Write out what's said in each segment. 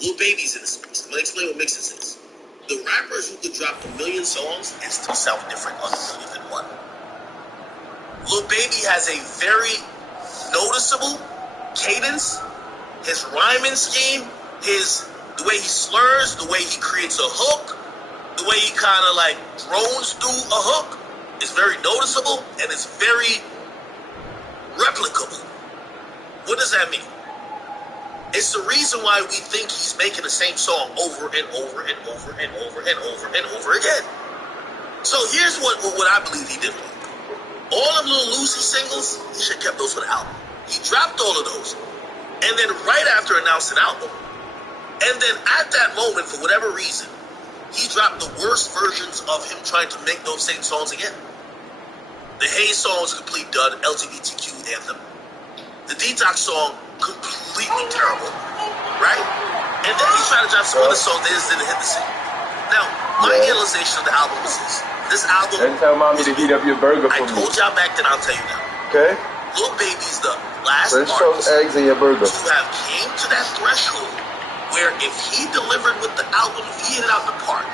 Lil Baby's in this mix. I'm gonna explain what mixes is. The rappers who could drop a million songs and still sound different on a million and one. Lil Baby has a very noticeable cadence, his rhyming scheme, the way he slurs, the way he creates a hook, the way he kind of like drones through a hook is very noticeable and it's very replicable. What does that mean? It's the reason why we think he's making the same song over and over and over and over and over and over again. So here's what I believe he did wrong. All of Lil Lucy singles, he should have kept those for the album. He dropped all of those. And then right after announced an album. And then at that moment, for whatever reason, he dropped the worst versions of him trying to make those same songs again. The Haze song was a complete dud, LGBTQ anthem. The Detox song, completely terrible, right? And then he tried to drop some other songs that just didn't hit the scene. Now, my analyzation of the album is this album. And tell mommy to heat up your burger for me. I told y'all back then, I'll tell you now. Okay. Lil Baby's the last Let's toast eggs in your burger. To have came to that threshold where if he delivered with the album, if he hit it out the park,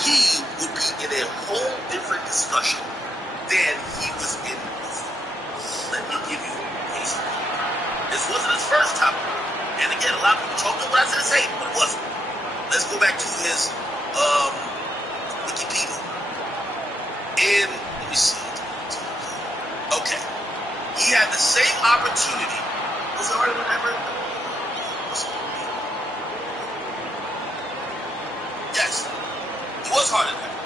he would be in a whole different discussion than he was in before. Let me give you a reason. This wasn't his first time. And again, a lot of people talked about what I said to say, but it wasn't. Let's go back to his Wikipedia. Let me see. Okay. He had the same opportunity. Was it harder than ever? Yes. He was harder than ever.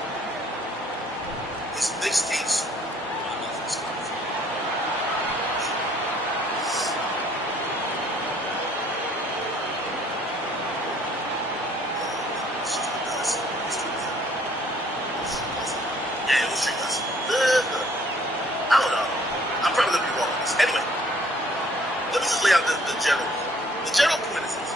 His mixtapes. I don't know. I'm probably going to be wrong on this. Anyway, let me just lay out the general point. The general point is this.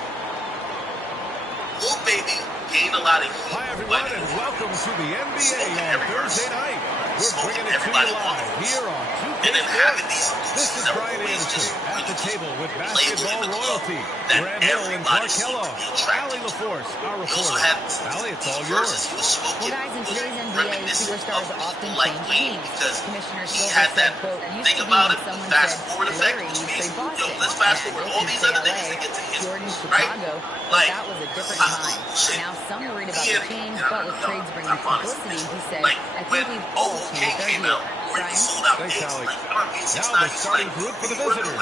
Lil Baby gained a lot of heat. Hi, everyone, and welcome to the NBA on Thursday night. We're bringing it to you live here on 2K Sports. This is Brian Anderson at the table with basketball royalty. Graham Hill and Clark Kellogg. Allie LaForce, our reporter. Allie, it's all yours. Well, guys, in today's NBA, superstars often change teams. Commissioner Silver said, quote, used to be when someone said Larry, say Boston. Let's fast forward all these other niggas that get to Jordan, his, right? Chicago, but that was a different time. Now some worried about the change, but with trades bringing publicity, he said, I think we've all changed our view. Brian? Thanks, Allie. Now the starting group for the visitors.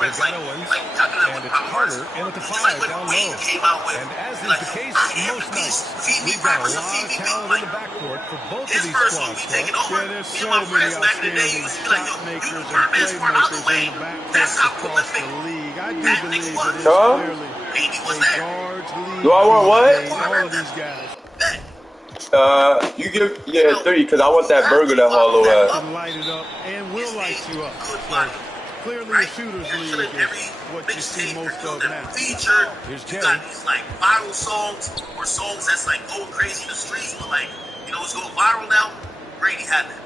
They've got Owens and it's Carter in at the 5 down low. And as is the case most nights, we've got a lot of talent in the backcourt for both of these squads. Yeah, there's so many outstanding shot makers and playmakers in the backcourt across the league. I do believe that it's clearly a guards league. Do I want what? All of these guys. You give 3 because I want that burger that hollow ass. Can light it up and will light you up. So clearly, the shooters league is what you see most of now. Here's Jay. You got these like viral songs or songs that's like going crazy in the streets, but like it's going viral now. Brady had that.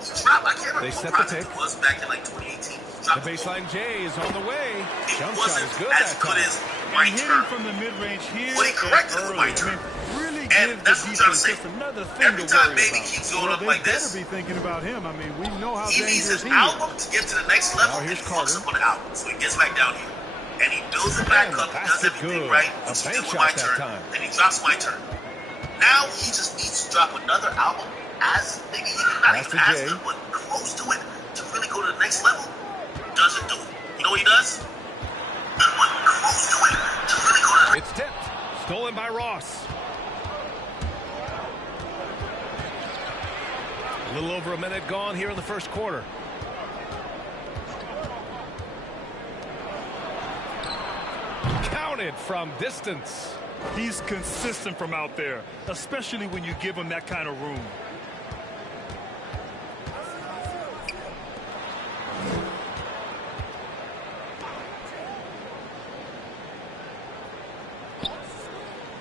He dropped. I can't remember what project it was back in like 2018. The baseline J is on the way. Jump shot is good that time. As my turn from the mid range here. Well, he corrected it with my turn. Really and that's what I'm trying to say. Every time Baby keeps going up like this, better be thinking about him. I mean, we know how he needs dangerous his album to get to the next level. Now here's and he fucks up on the album, so he gets back down here. And he builds it back up, he does everything right, which he did with my turn, and he drops my turn. Now he just needs to drop another album as maybe not even as good, but close to it to really go to the next level. Doesn't do it. You know what he does? Close to it to really go to the It's tipped. Stolen by Ross. A little over a minute gone here in the first quarter. Counted from distance. He's consistent from out there, especially when you give him that kind of room.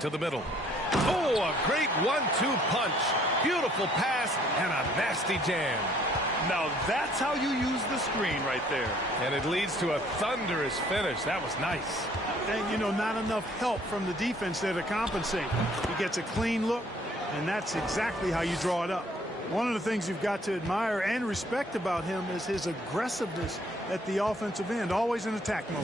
To the middle. Oh, a great 1-2 punch. Beautiful pass and a nasty jam. Now that's how you use the screen right there. And it leads to a thunderous finish. That was nice. And, you know, not enough help from the defense there to compensate. He gets a clean look, and that's exactly how you draw it up. One of the things you've got to admire and respect about him is his aggressiveness at the offensive end, always in attack mode.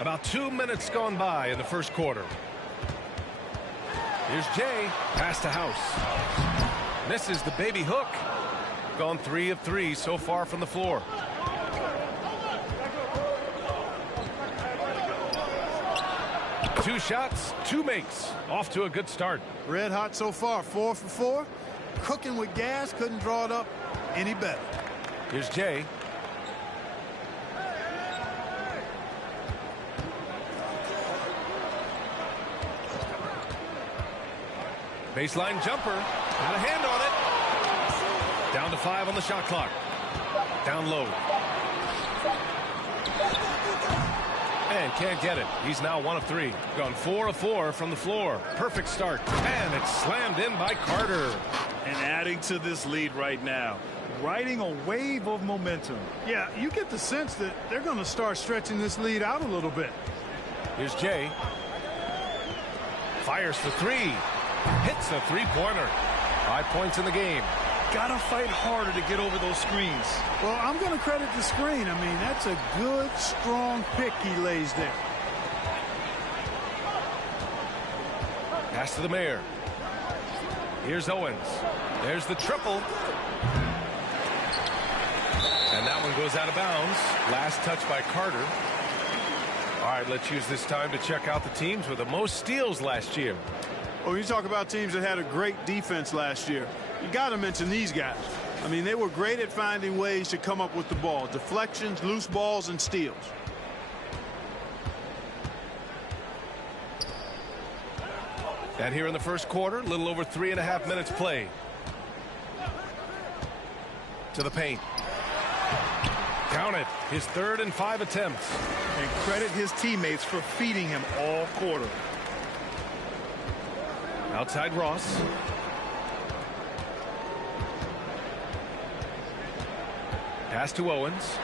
About 2 minutes gone by in the first quarter. Here's Jay, pass to House. Misses the baby hook. Gone 3 of 3 so far from the floor. Two shots, 2 makes. Off to a good start. Red hot so far, 4 for 4. Cooking with gas, couldn't draw it up any better. Here's Jay. Baseline jumper. Got a hand on it. Down to 5 on the shot clock. Down low. And can't get it. He's now 1 of 3. Gone 4 of 4 from the floor. Perfect start. And it's slammed in by Carter. And adding to this lead right now. Riding a wave of momentum. Yeah, you get the sense that they're going to start stretching this lead out a little bit. Here's Jay. Fires for 3. Hits a 3-pointer. 5 points in the game. Gotta fight harder to get over those screens. Well, I'm going to credit the screen. I mean, that's a good, strong pick he lays there. Pass to the mayor. Here's Owens. There's the triple. And that one goes out of bounds. Last touch by Carter. All right, let's use this time to check out the teams with the most steals last year. Well, you talk about teams that had a great defense last year. You got to mention these guys. I mean, they were great at finding ways to come up with the ball. Deflections, loose balls, and steals. And here in the first quarter, a little over 3.5 minutes played. To the paint. Count it. His 3rd and 5 attempts. And credit his teammates for feeding him all quarter. Outside Ross. Pass to Owens.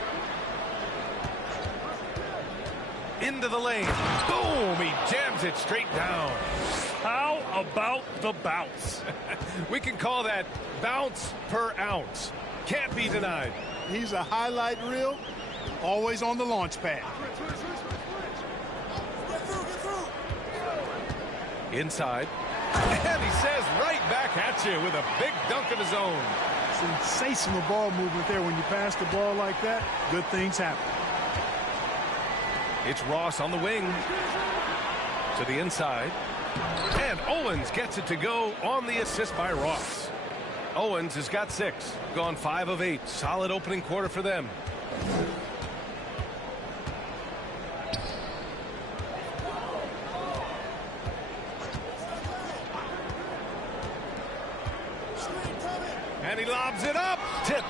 Into the lane. Boom! He jams it straight down. How about the bounce? We can call that bounce per ounce. Can't be denied. He's a highlight reel, always on the launch pad. Inside. And he says right back at you with a big dunk of his own. Sensational ball movement there. When you pass the ball like that, good things happen. It's Ross on the wing. To the inside. And Owens gets it to go on the assist by Ross. Owens has got 6. Gone 5 of 8. Solid opening quarter for them. And he lobs it up. Tipped.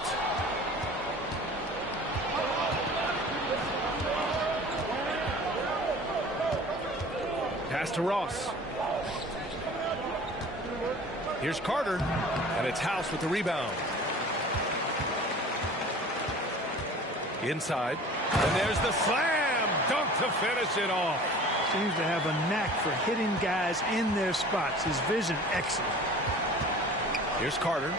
Pass to Ross. Here's Carter. And it's House with the rebound. Inside. And there's the slam dunk to finish it off. Seems to have a knack for hitting guys in their spots. His vision excellent. Here's Carter.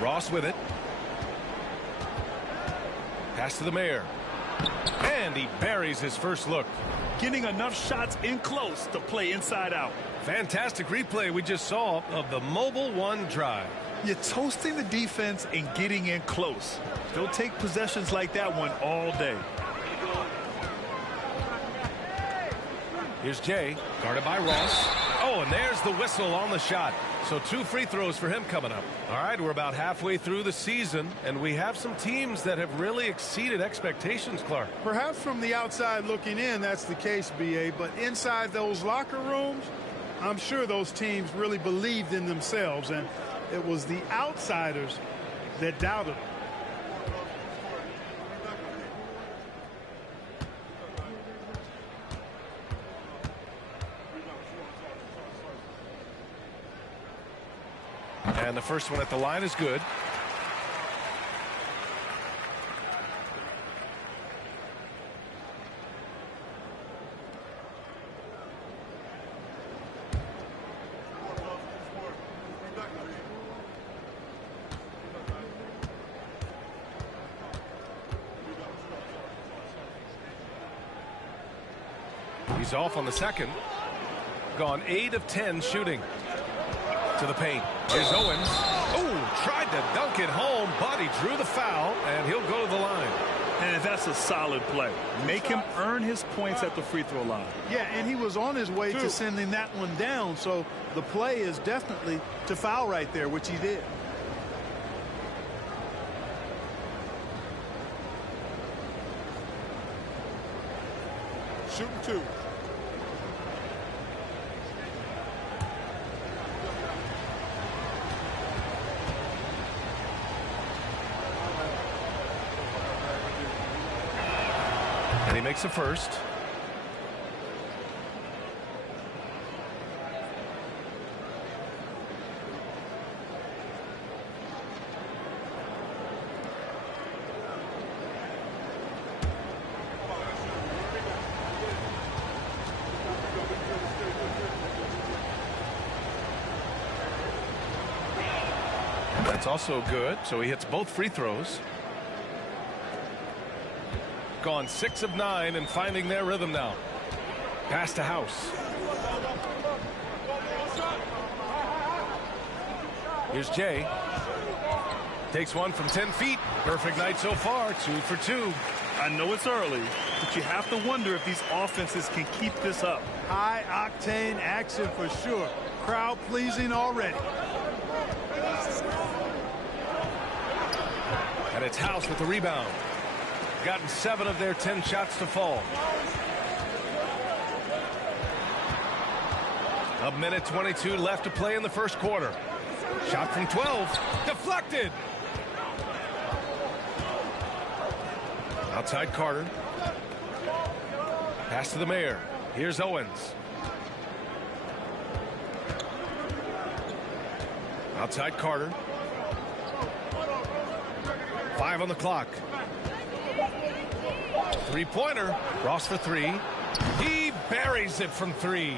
Ross with it. Pass to the mayor. And he buries his first look. Getting enough shots in close to play inside out. Fantastic replay we just saw of the Mobile One drive. You're toasting the defense and getting in close. They'll take possessions like that one all day. Here's Jay, guarded by Ross. Oh, and there's the whistle on the shot. So 2 free throws for him coming up. All right, we're about halfway through the season, and we have some teams that have really exceeded expectations, Clark. Perhaps from the outside looking in, that's the case, B.A., but inside those locker rooms, I'm sure those teams really believed in themselves, and it was the outsiders that doubted them. And the first one at the line is good. He's off on the second. Gone 8 of 10 shooting. To the paint. Here's Owens. Oh, tried to dunk it home, but he drew the foul, and he'll go to the line. And that's a solid play. Make him earn his points at the free throw line. Yeah, and he was on his way to sending that one down, so the play is definitely to foul right there, which he did. Shooting 2. And he makes a first. That's also good, so he hits both free throws. Gone 6 of 9 and finding their rhythm now. Pass to House. Here's Jay. Takes one from 10 feet. Perfect night so far, 2 for 2. I know it's early, but you have to wonder if these offenses can keep this up. High-octane action for sure. Crowd-pleasing already. And it's House with the rebound. Gotten 7 of their 10 shots to fall. A minute 22 left to play in the first quarter. Shot from 12. Deflected. Outside Carter. Pass to the Mayor. Here's Owens. Outside Carter. 5 on the clock. Three-pointer. Ross for 3. He buries it from 3.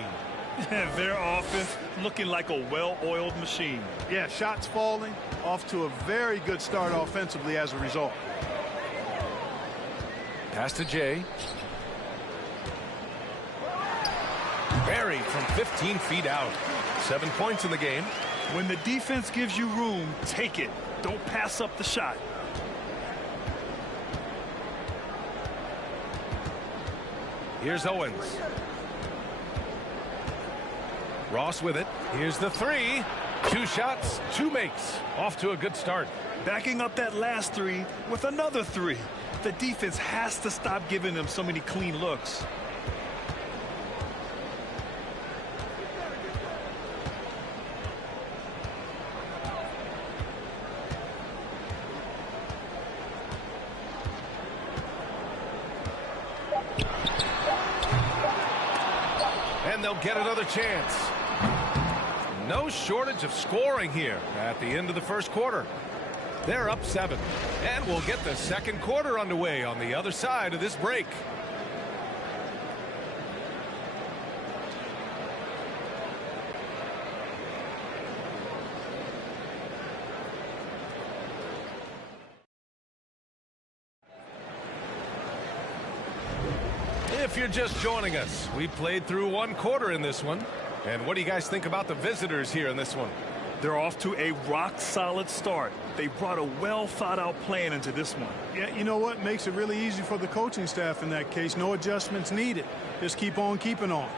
Their offense looking like a well-oiled machine. Yeah, shots falling. Off to a very good start offensively as a result. Pass to Jay. Buried from 15 feet out. 7 points in the game. When the defense gives you room, take it. Don't pass up the shot. Here's Owens. Ross with it. Here's the 3. 2 shots, 2 makes. Off to a good start. Backing up that last 3 with another 3. The defense has to stop giving them so many clean looks. And they'll get another chance. No shortage of scoring here at the end of the first quarter. They're up 7. And we'll get the second quarter underway on the other side of this break. If you're just joining us, we played through 1 quarter in this one. And what do you guys think about the visitors here in this one? They're off to a rock-solid start. They brought a well-thought-out plan into this one. Yeah, you know what? Makes it really easy for the coaching staff in that case. No adjustments needed. Just keep on keeping on.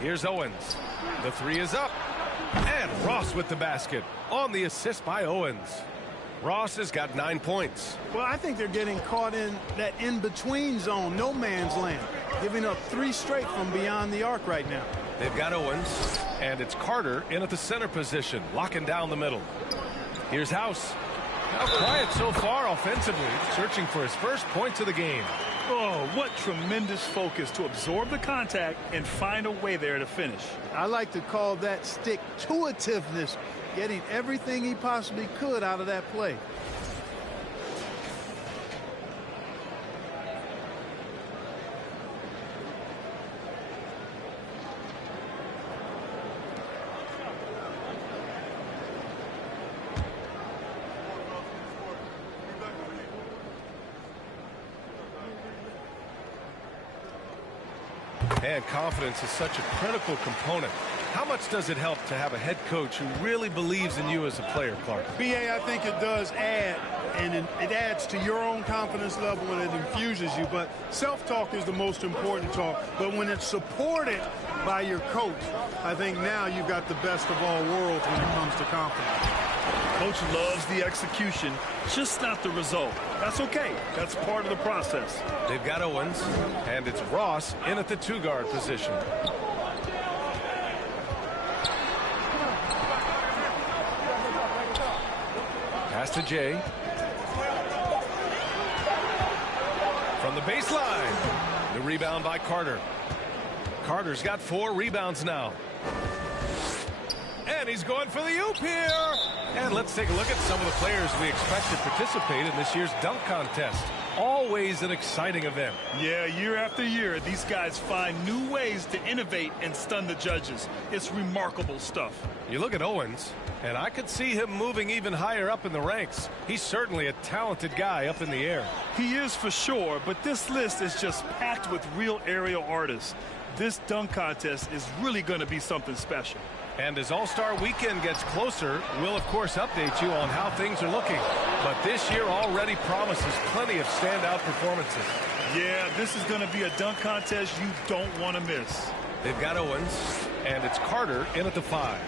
Here's Owens. The 3 is up. And Ross with the basket on the assist by Owens. Ross has got 9 points. Well, I think they're getting caught in that in-between zone, no man's land, giving up 3 straight from beyond the arc right now. They've got Owens, and it's Carter in at the center position, locking down the middle. Here's House. Now quiet so far offensively, searching for his first points of the game. Oh, what tremendous focus to absorb the contact and find a way there to finish. I like to call that stick-to-itiveness, getting everything he possibly could out of that play. And confidence is such a critical component. How much does it help to have a head coach who really believes in you as a player, Clark? BA, I think it does add, and it adds to your own confidence level and it infuses you. But self-talk is the most important talk. But when it's supported by your coach, I think now you've got the best of all worlds when it comes to confidence. Coach loves the execution, just not the result. That's okay. That's part of the process. They've got Owens, and it's Ross in at the 2-guard position. Pass to Jay. From the baseline. The rebound by Carter. Carter's got 4 rebounds now. And he's going for the oop here. And let's take a look at some of the players we expect to participate in this year's dunk contest. Always an exciting event. Yeah, year after year, these guys find new ways to innovate and stun the judges. It's remarkable stuff. You look at Owens, and I could see him moving even higher up in the ranks. He's certainly a talented guy up in the air. He is for sure, but this list is just packed with real aerial artists. This dunk contest is really going to be something special. And as All-Star Weekend gets closer, we'll of course update you on how things are looking. But this year already promises plenty of standout performances. Yeah, this is going to be a dunk contest you don't want to miss. They've got Owens, and it's Carter in at the 5.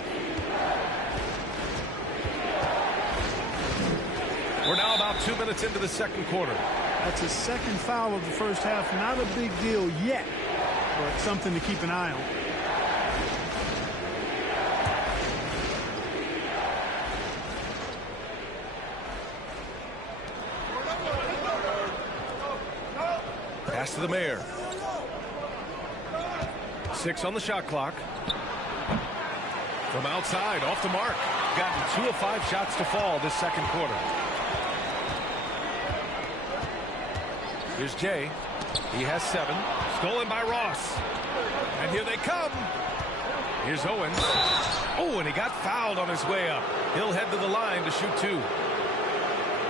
We're now about 2 minutes into the second quarter. That's his second foul of the first half. Not a big deal yet, but something to keep an eye on. Pass to the Mayor. 6 on the shot clock. From outside, off the mark. Gotten 2 of 5 shots to fall this second quarter. Here's Jay. He has 7. Stolen by Ross. And here they come. Here's Owens. Oh, and he got fouled on his way up. He'll head to the line to shoot 2.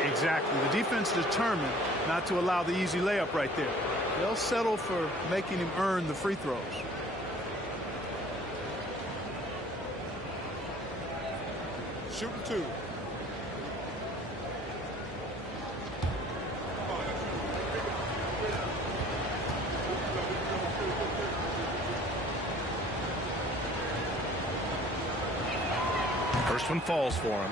Exactly. The defense determined not to allow the easy layup right there. They'll settle for making him earn the free throws. Shooting 2. First one falls for him.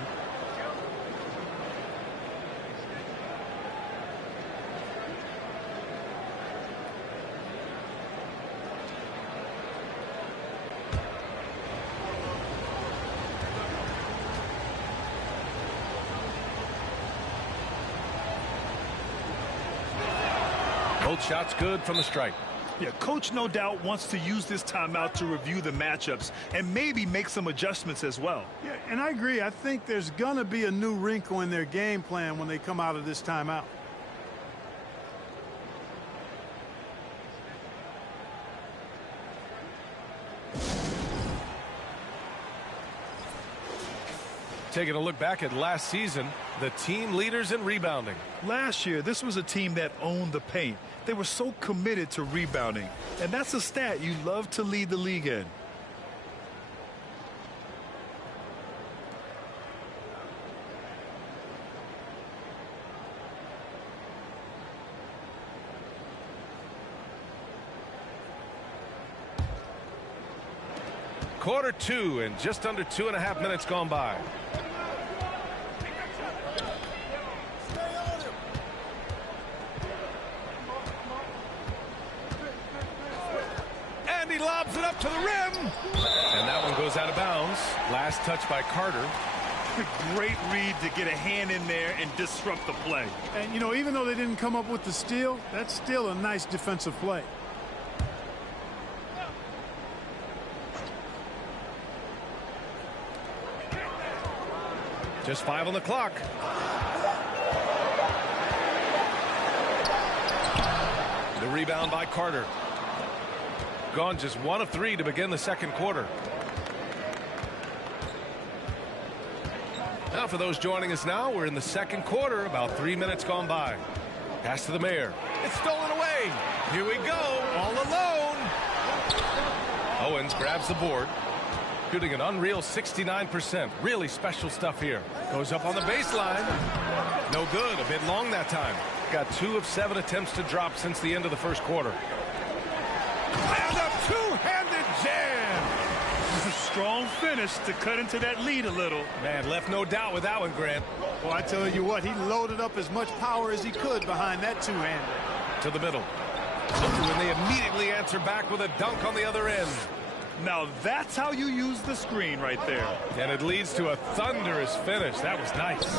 Both shots good from the stripe. Yeah, coach no doubt wants to use this timeout to review the matchups and maybe make some adjustments as well. Yeah, and I agree. I think there's going to be a new wrinkle in their game plan when they come out of this timeout. Taking a look back at last season, the team leaders in rebounding. Last year, this was a team that owned the paint. They were so committed to rebounding, and that's a stat you love to lead the league in. Quarter 2 and just under 2.5 minutes gone by. And he lobs it up to the rim. And that one goes out of bounds. Last touch by Carter. Great read to get a hand in there and disrupt the play. And, you know, even though they didn't come up with the steal, that's still a nice defensive play. Just 5 on the clock. The rebound by Carter. Gone just 1 of 3 to begin the second quarter. Now for those joining us now, we're in the second quarter, about 3 minutes gone by. Pass to the Mayor. It's stolen away. Here we go, all alone. Owens grabs the board. Shooting an unreal 69%. Really special stuff here. Goes up on the baseline. No good, a bit long that time. Got 2 of 7 attempts to drop since the end of the first quarter. And a two-handed jam. Strong finish to cut into that lead a little. Man, left no doubt with that one, Grant. Well, I tell you what, he loaded up as much power as he could behind that two-hander. To the middle. And they immediately answer back with a dunk on the other end. Now that's how you use the screen right there. And it leads to a thunderous finish. That was nice.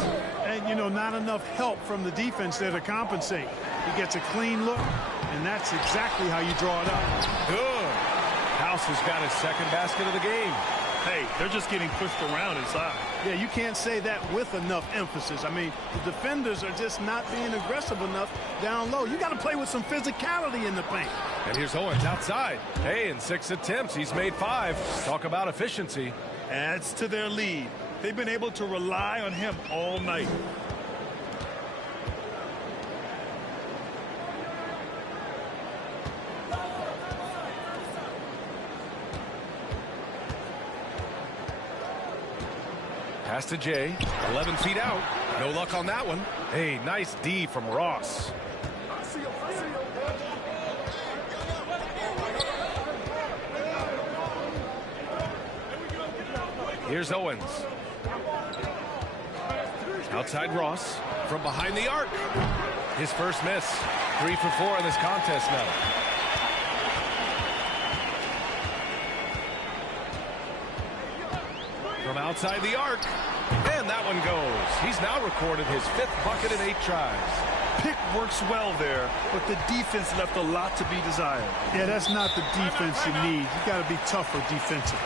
And, you know, not enough help from the defense there to compensate. He gets a clean look, and that's exactly how you draw it up. Good. House has got his second basket of the game. Hey, they're just getting pushed around inside. Yeah, you can't say that with enough emphasis. I mean, the defenders are just not being aggressive enough down low. You got to play with some physicality in the paint. And here's Owens outside. Hey, in 6 attempts, he's made 5. Talk about efficiency. Adds to their lead. They've been able to rely on him all night. Pass to Jay, 11 feet out. No luck on that one. Hey, nice D from Ross. Here's Owens. Outside Ross, from behind the arc. His first miss. 3 for 4 in this contest now. From outside the arc. And that one goes. He's now recorded his 5th bucket in 8 tries. Pick works well there, but the defense left a lot to be desired. Yeah, that's not the defense you need. You got to be tougher defensively.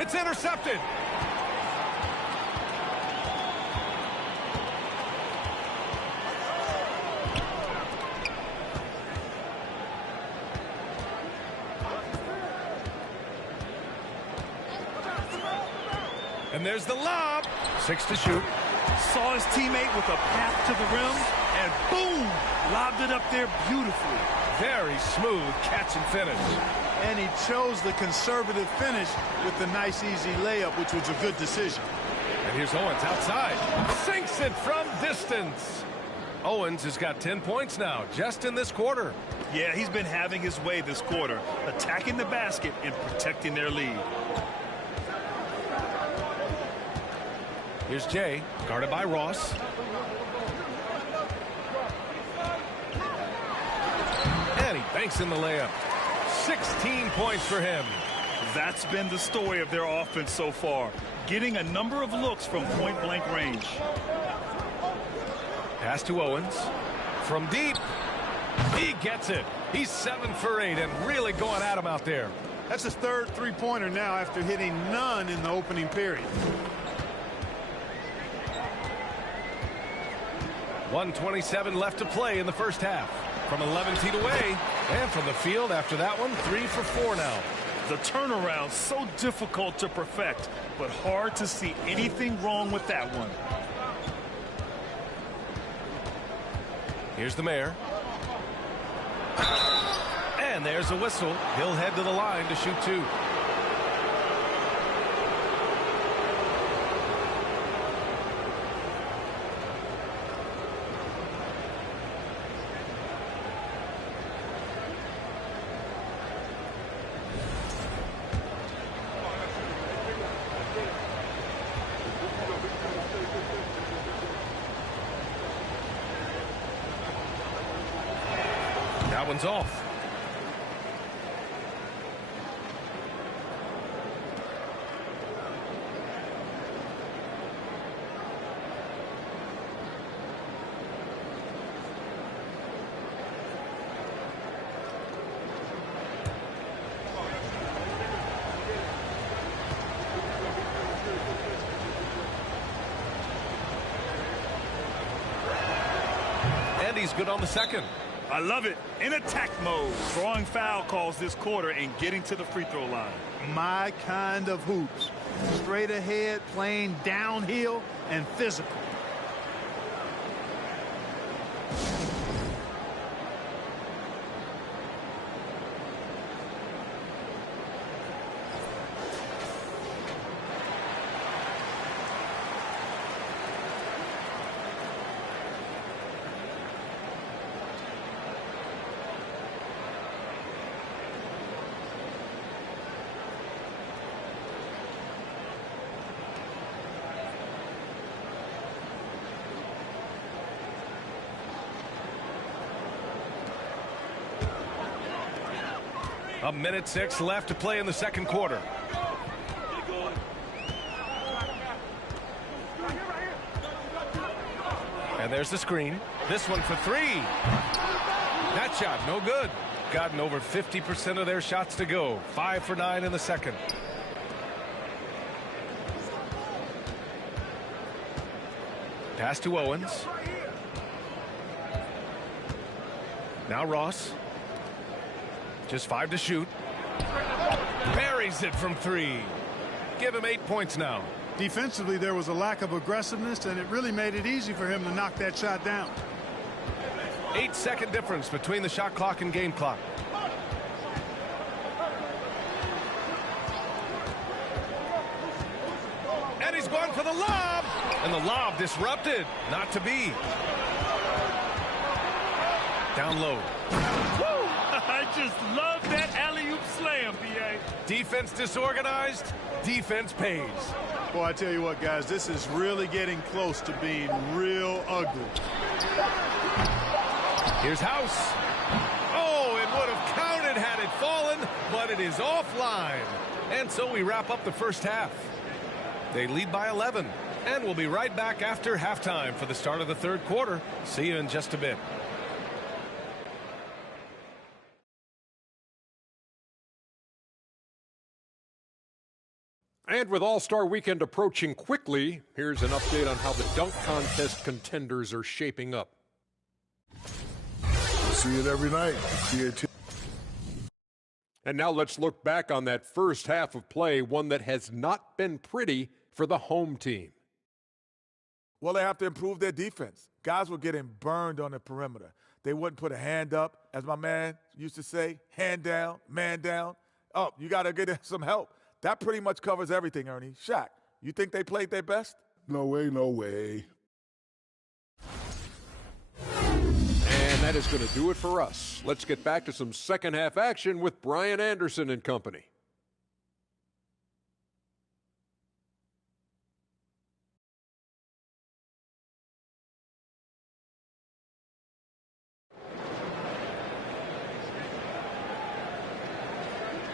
It's intercepted. And there's the lob. 6 to shoot. Saw his teammate with a path to the rim, and boom! Lobbed it up there beautifully. Very smooth catch and finish. And he chose the conservative finish with the nice, easy layup, which was a good decision. And here's Owens outside. Sinks it from distance. Owens has got 10 points now, just in this quarter. Yeah, he's been having his way this quarter, attacking the basket and protecting their lead. Here's Jay, guarded by Ross. And he banks in the layup. 16 points for him. That's been the story of their offense so far, getting a number of looks from point-blank range. Pass to Owens. From deep. He gets it. He's 7 for 8 and really going at him out there. That's his 3rd three-pointer now after hitting none in the opening period. 1:27 left to play in the first half. From 11 feet away, and from the field after that one, 3 for 4 now. The turnaround so difficult to perfect, but hard to see anything wrong with that one. Here's the Mayor. And there's a whistle. He'll head to the line to shoot 2. one's off. He's good on the second. I love it. In attack mode, drawing foul calls this quarter and getting to the free throw line. My kind of hoops. Straight ahead, playing downhill, and physical. A minute 6 left to play in the second quarter. And there's the screen. This one for three. That shot, no good. Gotten over 50% of their shots to go. 5 for 9 in the second. Pass to Owens. Now Ross. Just 5 to shoot. Buries it from 3. Give him 8 points now. Defensively, there was a lack of aggressiveness, and it really made it easy for him to knock that shot down. 8-second difference between the shot clock and game clock. And he's going for the lob. And the lob disrupted. Not to be. Down low. I just love that alley-oop slam, B.A. Defense disorganized, defense pays. Boy, I tell you what, guys, this is really getting close to being real ugly. Here's House. Oh, it would have counted had it fallen, but it is offline. And so we wrap up the first half. They lead by 11, and we'll be right back after halftime for the start of the third quarter. See you in just a bit. And with All-Star Weekend approaching quickly, here's an update on how the dunk contest contenders are shaping up. See it every night. See it too. And now let's look back on that first half of play, one that has not been pretty for the home team. Well, they have to improve their defense. Guys were getting burned on the perimeter. They wouldn't put a hand up, as my man used to say, hand down, man down. Oh, you got to get some help. That pretty much covers everything, Ernie. Shaq, you think they played their best? No way, no way. And that is going to do it for us. Let's get back to some second half action with Brian Anderson and company.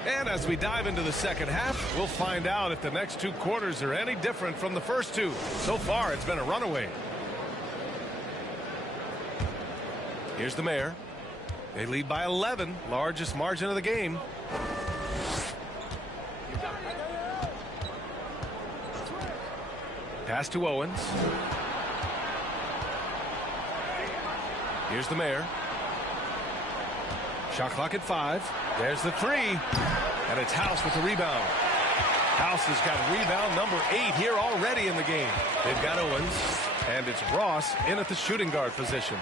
And as we dive into the second half, we'll find out if the next 2 quarters are any different from the first 2. So far, it's been a runaway. Here's the Mayor. They lead by 11, largest margin of the game. Pass to Owens. Here's the Mayor. Shot clock at 5. There's the 3. And it's House with the rebound. House has got rebound number 8 here already in the game. They've got Owens. And it's Ross in at the shooting guard position.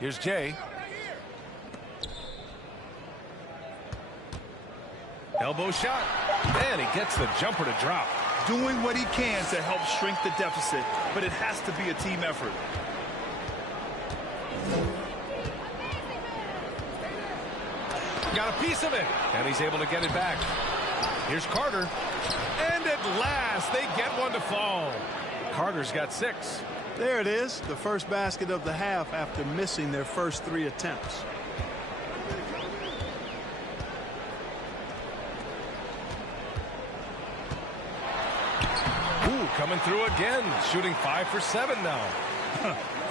Here's Jay. Elbow shot. And he gets the jumper to drop. Doing what he can to help shrink the deficit, but it has to be a team effort. Got a piece of it, and he's able to get it back. Here's Carter. And at last, they get one to fall. Carter's got 6. There it is, the first basket of the half after missing their first 3 attempts. Ooh, coming through again, shooting 5 for 7 now.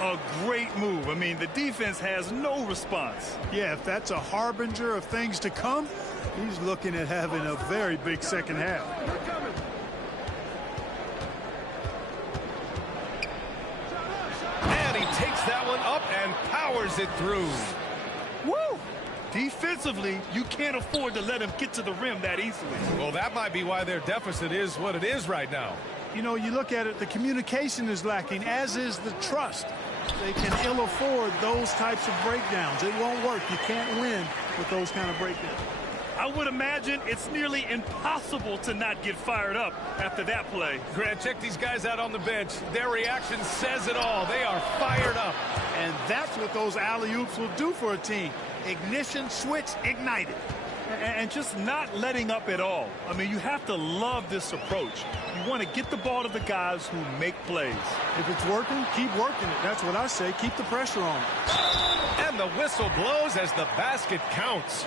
A great move. I mean, the defense has no response. Yeah, if that's a harbinger of things to come, he's looking at having a very big second half. And he takes that one up and powers it through. Woo! Defensively, you can't afford to let him get to the rim that easily. Well, that might be why their deficit is what it is right now. You know, you look at it, the communication is lacking, as is the trust. They can ill afford those types of breakdowns. It won't work. You can't win with those kind of breakdowns. I would imagine it's nearly impossible to not get fired up after that play. Grant, check these guys out on the bench. Their reaction says it all. They are fired up. And that's what those alley-oops will do for a team. Ignition, switch, ignited. And just not letting up at all. I mean, you have to love this approach. You want to get the ball to the guys who make plays. If it's working, keep working it. That's what I say. Keep the pressure on. And the whistle blows as the basket counts.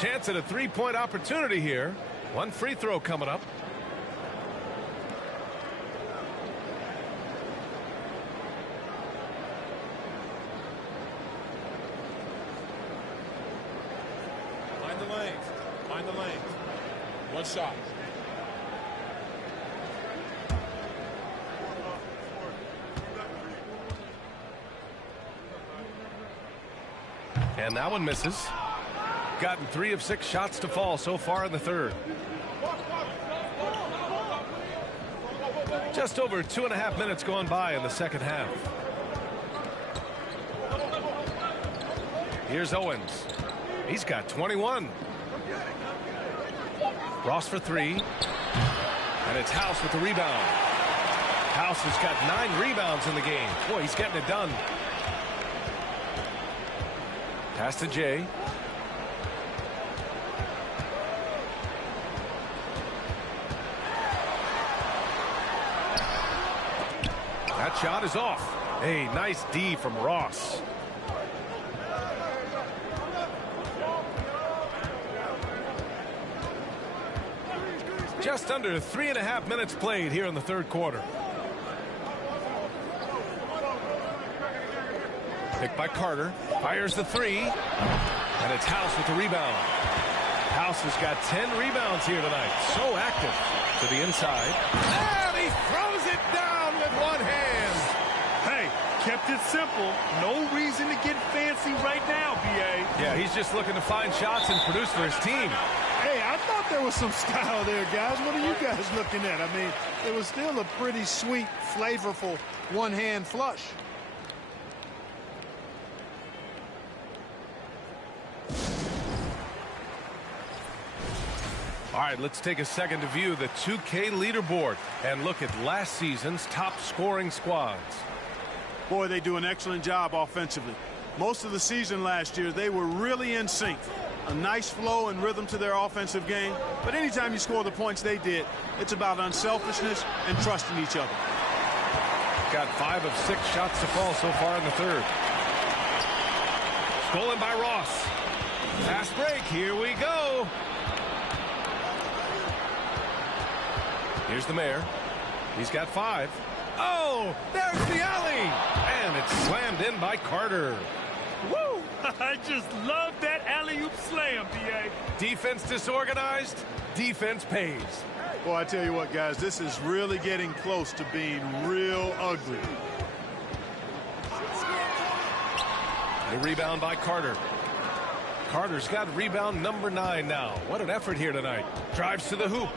Chance at a 3-point opportunity here. 1 free throw coming up. Find the lanes. Find the lanes. 1 shot. And that one misses. Gotten 3 of 6 shots to fall so far in the third. Just over 2.5 minutes gone by in the second half. Here's Owens. He's got 21. Ross for 3. And it's House with the rebound. House has got 9 rebounds in the game. Boy, he's getting it done. Pass to Jay. That shot is off. Hey, nice D from Ross. Just under 3.5 minutes played here in the third quarter. Picked by Carter. Fires the 3. And it's House with the rebound. House has got 10 rebounds here tonight. So active. To the inside. And he throws it down with one hand. Hey, kept it simple. No reason to get fancy right now, B.A. Yeah, he's just looking to find shots and produce for his team. Hey, I thought there was some style there, guys. What are you guys looking at? I mean, it was still a pretty sweet, flavorful one-hand flush. All right, let's take a second to view the 2K leaderboard and look at last season's top scoring squads. Boy, they do an excellent job offensively. Most of the season last year, they were really in sync. A nice flow and rhythm to their offensive game. But anytime you score the points they did, it's about unselfishness and trusting each other. Got 5 of 6 shots to fall so far in the third. Stolen by Ross. Fast break. Here we go. Here's the mayor. He's got 5. Oh, there's the alley. And it's slammed in by Carter. Woo! I just love that alley-oop slam, B.A. Defense disorganized. Defense pays. Well, I tell you what, guys, this is really getting close to being real ugly. The rebound by Carter. Carter's got rebound number 9 now. What an effort here tonight. Drives to the hoop.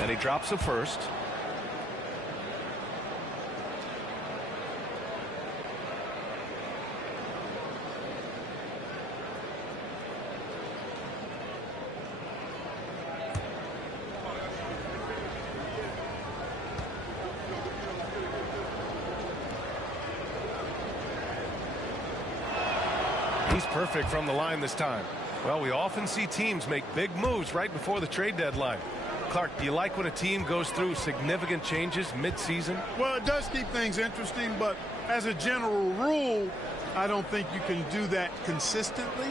And he drops the first. He's perfect from the line this time. Well, we often see teams make big moves right before the trade deadline. Clark, do you like when a team goes through significant changes mid-season? Well, it does keep things interesting, but as a general rule, I don't think you can do that consistently.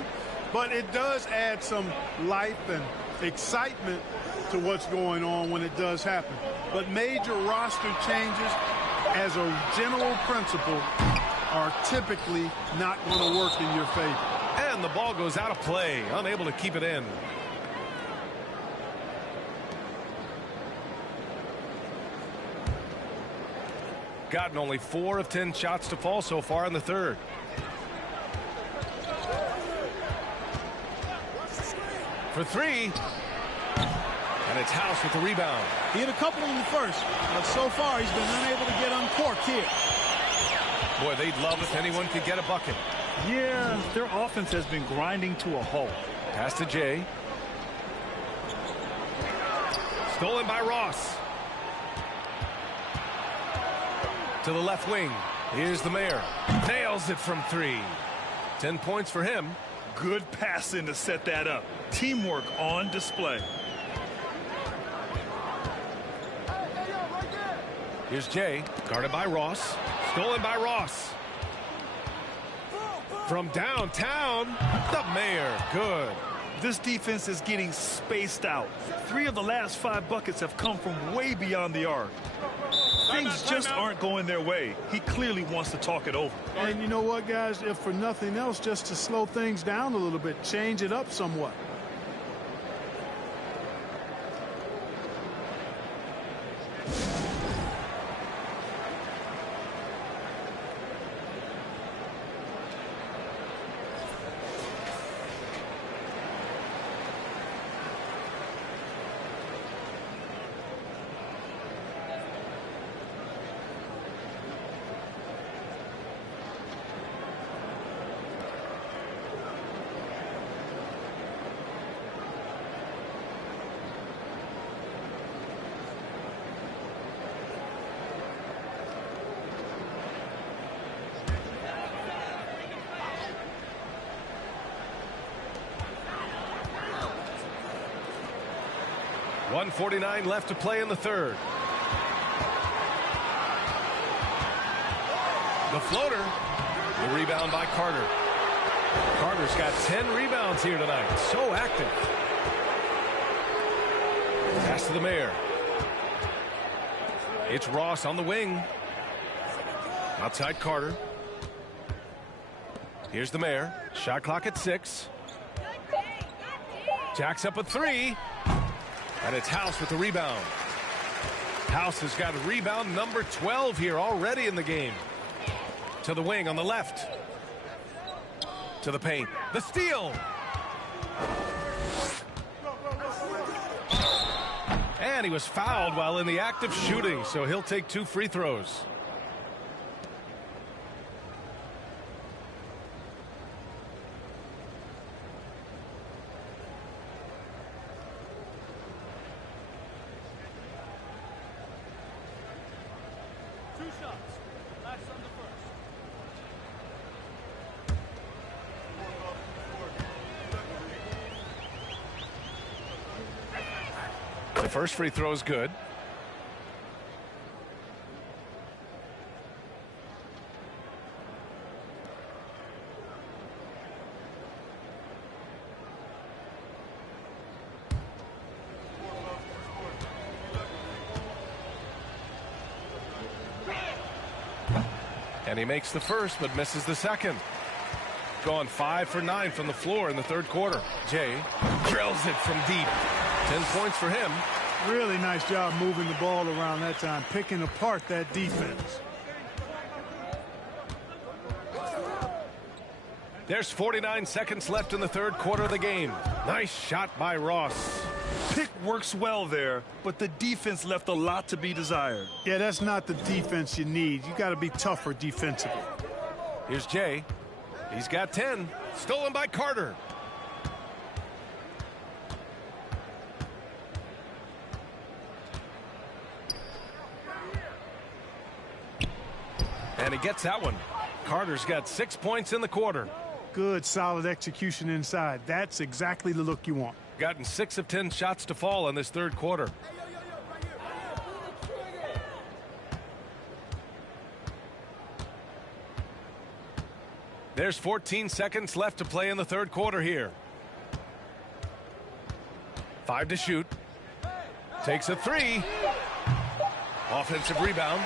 But it does add some life and excitement to what's going on when it does happen. But major roster changes, as a general principle, are typically not going to work in your favor. And the ball goes out of play, unable to keep it in. Gotten only 4 of 10 shots to fall so far in the third. For 3. And it's House with the rebound. He hit a couple in the first, but so far he's been unable to get uncorked here. Boy, they'd love if anyone could get a bucket. Yeah, their offense has been grinding to a halt. Pass to Jay. Stolen by Ross. To the left wing. Here's the mayor. Nails it from 3. 10 points for him. Good passing to set that up. Teamwork on display. Here's Jay. Guarded by Ross. Stolen by Ross. From downtown, the mayor. Good. This defense is getting spaced out. 3 of the last 5 buckets have come from way beyond the arc. Things just aren't going their way. He clearly wants to talk it over. And you know what, guys? If for nothing else, just to slow things down a little bit, change it up somewhat. .149 left to play in the third. The floater. The rebound by Carter. Carter's got 10 rebounds here tonight. So active. Pass to the mayor. It's Ross on the wing. Outside Carter. Here's the mayor. Shot clock at 6. Jacks up a 3. And it's House with the rebound. House has got rebound number 12 here already in the game. To the wing on the left. To the paint. The steal. And he was fouled while in the act of shooting, so he'll take 2 free throws. The first free throw is good. And he makes the first but misses the second. Gone 5 for 9 from the floor in the third quarter. Jay drills it from deep. 10 points for him. Really nice job moving the ball around that time, picking apart that defense. There's 49 seconds left in the third quarter of the game. Nice shot by Ross. Pick works well there, but the defense left a lot to be desired. Yeah, that's not the defense you need. You got to be tougher defensively. Here's Jay. He's got 10. Stolen by Carter. And he gets that one. Carter's got 6 points in the quarter. Good, solid execution inside. That's exactly the look you want. Gotten 6 of 10 shots to fall in this third quarter. There's 14 seconds left to play in the third quarter here. 5 to shoot. Takes a 3. Offensive rebound.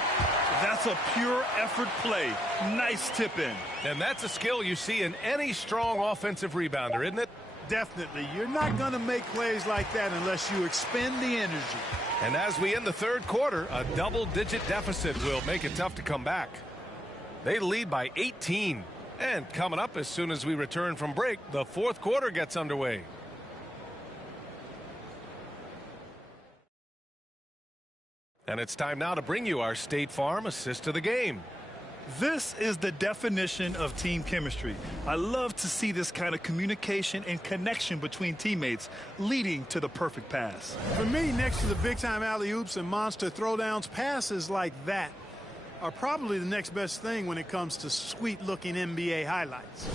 That's a pure effort play. Nice tip in. And that's a skill you see in any strong offensive rebounder, isn't it? Definitely. You're not going to make plays like that unless you expend the energy. And as we end the third quarter, a double-digit deficit will make it tough to come back. They lead by 18. And coming up as soon as we return from break, the fourth quarter gets underway. And it's time now to bring you our State Farm assist of the game. This is the definition of team chemistry. I love to see this kind of communication and connection between teammates leading to the perfect pass. For me, next to the big-time alley-oops and monster throwdowns, passes like that are probably the next best thing when it comes to sweet-looking NBA highlights.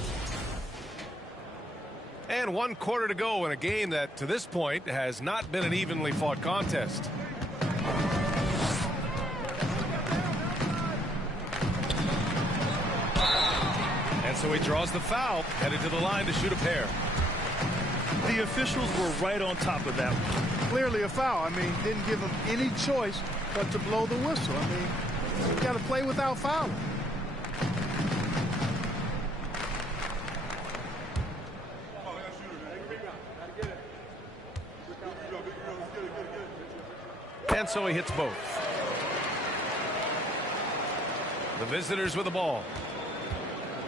And 1 quarter to go in a game that, to this point, has not been an evenly fought contest. And so he draws the foul, headed to the line to shoot a pair. The officials were right on top of that one. Clearly a foul. I mean, didn't give him any choice but to blow the whistle. I mean, you got to play without fouling. And so he hits both. The visitors with the ball.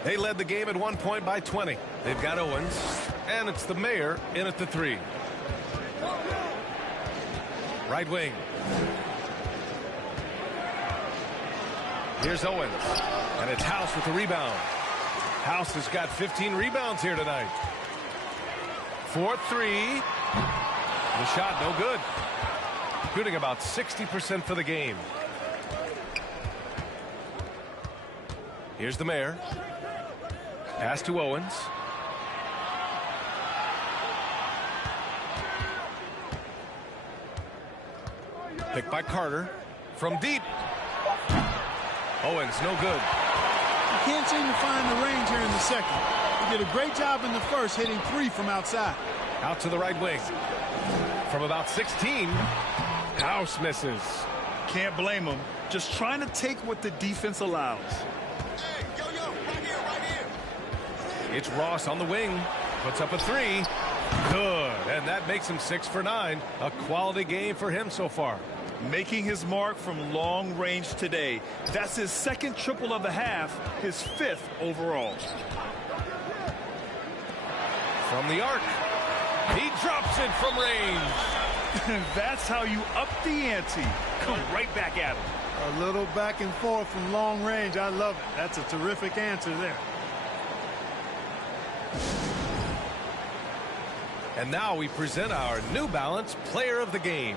They led the game at 1 point by 20. They've got Owens, and it's the Mayor in at the 3. Right wing. Here's Owens, and it's House with the rebound. House has got 15 rebounds here tonight. 4-3. The shot no good. Shooting about 60% for the game. Here's the Mayor. Pass to Owens. Picked by Carter. From deep. Owens, no good. You can't seem to find the range here in the second. He did a great job in the first, hitting 3 from outside. Out to the right wing. From about 16. House misses. Can't blame him. Just trying to take what the defense allows. It's Ross on the wing. Puts up a 3. Good. And that makes him 6 for 9. A quality game for him so far. Making his mark from long range today. That's his second triple of the half, his 5th overall. From the arc. He drops it from range. That's how you up the ante. Come right back at him. A little back and forth from long range. I love it. That's a terrific answer there. And now we present our New Balance Player of the Game.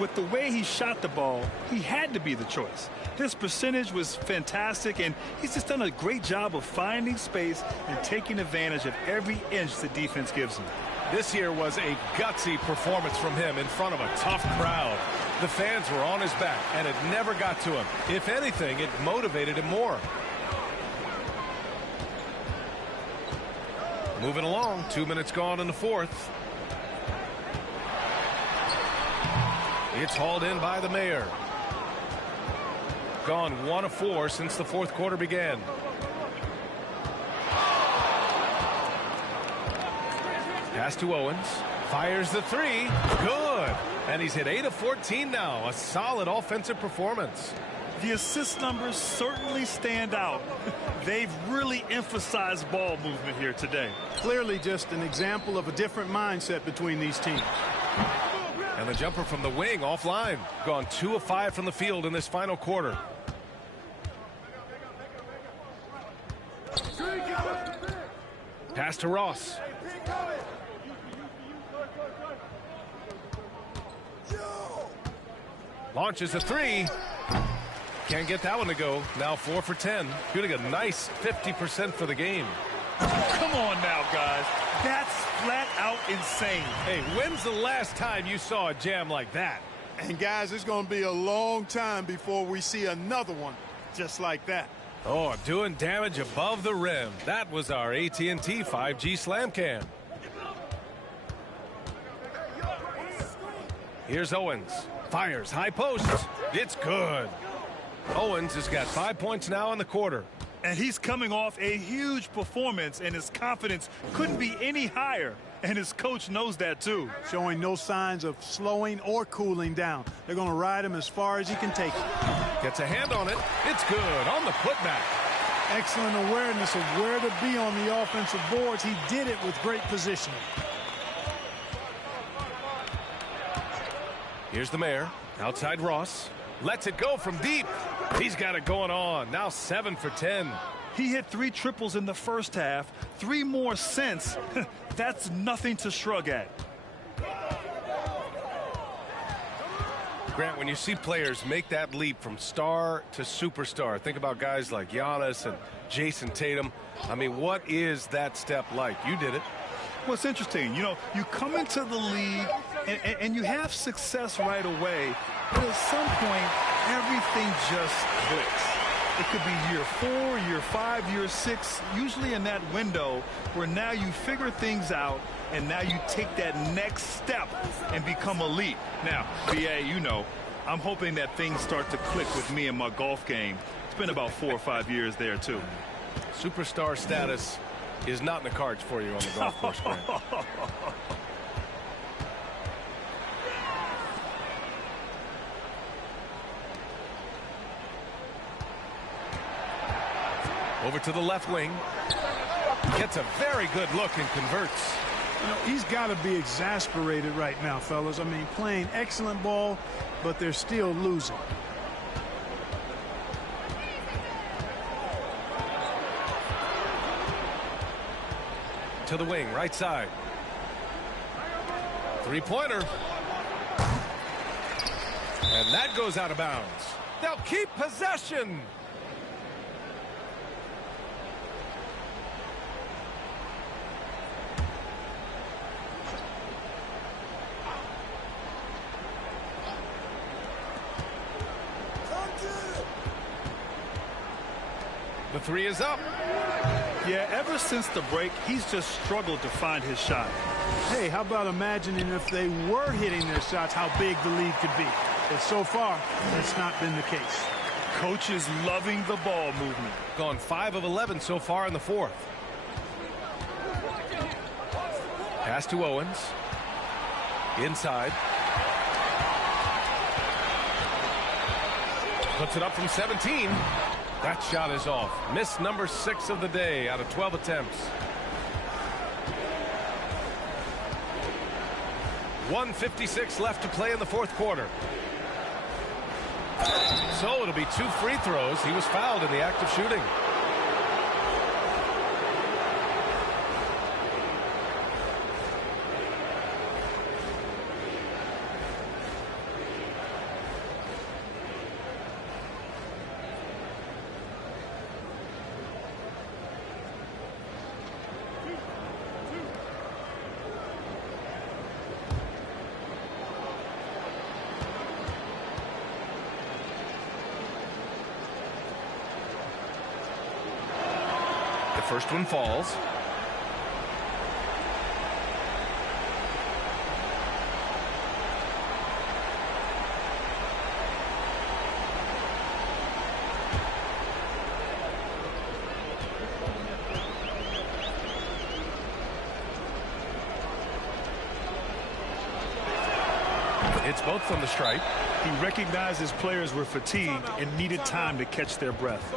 With the way he shot the ball, he had to be the choice. His percentage was fantastic, and he's just done a great job of finding space and taking advantage of every inch the defense gives him. This here was a gutsy performance from him in front of a tough crowd. The fans were on his back, and it never got to him. If anything, it motivated him more. Moving along, 2 minutes gone in the fourth. It's hauled in by the Mayor. Gone 1 of 4 since the fourth quarter began. Pass to Owens. Fires the 3. Good. And he's hit 8 of 14 now. A solid offensive performance. The assist numbers certainly stand out. They've really emphasized ball movement here today. Clearly just an example of a different mindset between these teams. And the jumper from the wing offline. Gone 2 of 5 from the field in this final quarter. Pass to Ross. Launches a 3. Can't get that one to go. Now 4 for 10. Shooting a nice 50% for the game. Come on now, guys. That's flat out insane. Hey, when's the last time you saw a jam like that? And, guys, it's going to be a long time before we see another one just like that. Oh, doing damage above the rim. That was our AT&T 5G Slam Cam. Here's Owens. Fires, high post. It's good. Owens has got 5 points now in the quarter. And he's coming off a huge performance, and his confidence couldn't be any higher. And his coach knows that, too. Showing no signs of slowing or cooling down. They're going to ride him as far as he can take it. Gets a hand on it. It's good on the putback. Excellent awareness of where to be on the offensive boards. He did it with great positioning. Here's the mayor. Outside Ross. Lets it go from deep. He's got it going on. Now 7 for 10. He hit 3 triples in the first half. 3 more since. That's nothing to shrug at. Grant, when you see players make that leap from star to superstar, think about guys like Giannis and Jason Tatum. I mean, what is that step like? You did it. Well, it's interesting. You know, you come into the league and you have success right away, but at some point, everything just clicks. It could be year 4, year 5, year 6, usually in that window where now you figure things out and now you take that next step and become elite. Now, BA, you know, I'm hoping that things start to click with me in my golf game. It's been about 4 or 5 years there, too. Superstar status is not in the cards for you on the golf course, Grant. Over to the left wing. Gets a very good look and converts. You know, he's got to be exasperated right now, fellas. I mean, playing excellent ball, but they're still losing. To the wing, right side. 3-pointer. And that goes out of bounds. They'll keep possession. The 3 is up. Yeah, ever since the break, he's just struggled to find his shot. Hey, how about imagining if they were hitting their shots, how big the lead could be? But so far, that's not been the case. Coach is loving the ball movement. Gone 5 of 11 so far in the 4th. Pass to Owens. Inside. Puts it up from 17. That shot is off. Miss number 6 of the day out of 12 attempts. 1:56 left to play in the 4th quarter. So it'll be 2 free throws. He was fouled in the act of shooting. First one falls. It's both from the stripe. He recognized his players were fatigued and needed time to catch their breath.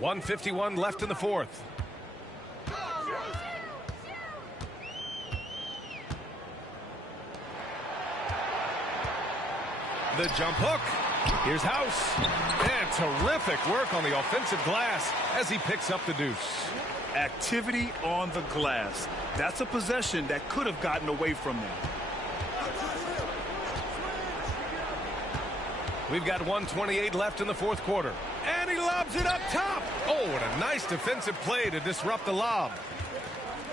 1:51 left in the fourth. The jump hook. Here's House. And terrific work on the offensive glass as he picks up the deuce. Activity on the glass. That's a possession that could have gotten away from them. We've got 1:28 left in the fourth quarter. And he lobs it up top. Oh, what a nice defensive play to disrupt the lob.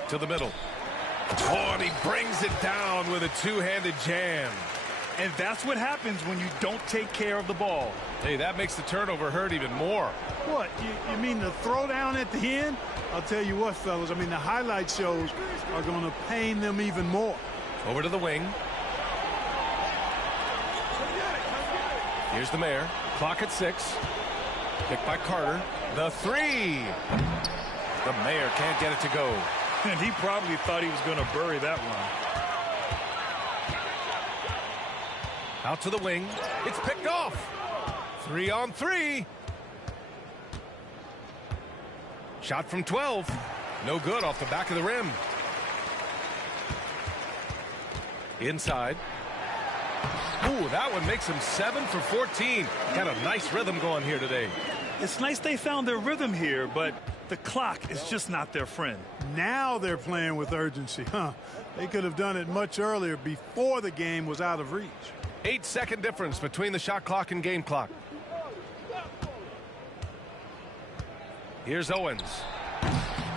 To the middle. Oh, and he brings it down with a two-handed jam. And that's what happens when you don't take care of the ball. Hey, that makes the turnover hurt even more. What, you mean the throwdown at the end? I'll tell you what, fellas, I mean, the highlight shows are going to pain them even more. Over to the wing. Here's the Mayor. Clock at 6. Picked by Carter. The three. The Mayor can't get it to go. And he probably thought he was going to bury that one. Out to the wing. It's picked off. 3-on-3. Shot from 12. No good off the back of the rim. Inside. Ooh, that one makes him 7 for 14. Got a nice rhythm going here today. It's nice they found their rhythm here, but the clock is just not their friend. Now they're playing with urgency, huh? They could have done it much earlier before the game was out of reach. 8-second difference between the shot clock and game clock. Here's Owens.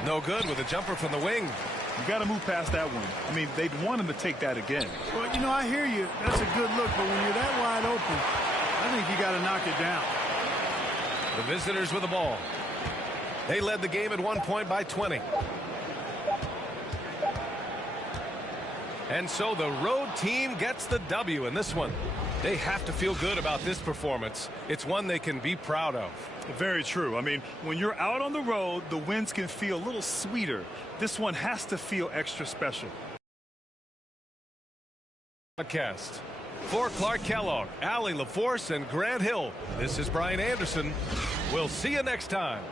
No good with a jumper from the wing. You got to move past that one. I mean, they'd want him to take that again. Well, you know, I hear you. That's a good look, but when you're that wide open, I think you got to knock it down. The visitors with the ball. They led the game at 1 point by 20. And so the road team gets the W in this one. They have to feel good about this performance. It's one they can be proud of. Very true. I mean, when you're out on the road, the wins can feel a little sweeter. This one has to feel extra special. Podcast. For Clark Kellogg, Allie LaForce, and Grant Hill, this is Brian Anderson. We'll see you next time.